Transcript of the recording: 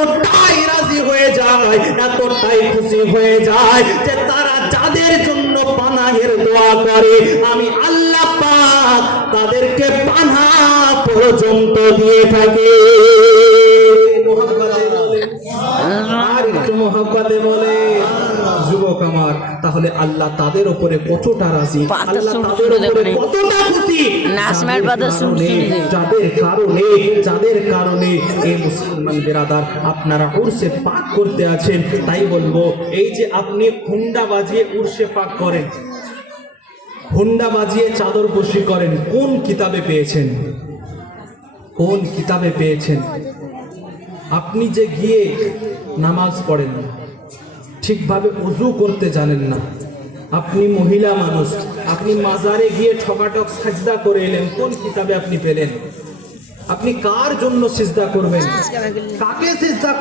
এতটাই রাজি হয়ে যায়, এতটাই খুশি হয়ে যায় যে তারা যাদের জন্য পানাহের দোয়া করে আমি আল্লাহ পাক তাদেরকে পানা পর্যন্ত দিয়ে থাকি। আর একটু মোহাব্বতে বলে যুবক আমার, তাহলে আল্লাহ তাদের উপরে কতটা রাজি, আল্লাহ তাদের উপরে কতটা খুশি, যাদের কারণে এই মুসলমান বিরাদার আপনারা উরসে পাক করতে আছেন। তাই বলবো, এই যে আপনি হুন্ডা বাজিয়ে উরসে পাক করেন, হুন্ডা বাজিয়ে চাদর বসি করেন, কোন কিতাবে পেয়েছেন? কোন কিতাবে পেয়েছেন? আপনি যে গিয়ে নামাজ পড়েন না, ঠিকভাবে ওযু করতে জানেন না, আপনি মহিলা মানুষ, আপনি মাজারে গিয়ে ঠকাঠক সাজদা করে এলেন, কোন কিতাবে আপনি পেলেন? আপনি কার জন্য সিজদা করবেন? কাকে সিজদা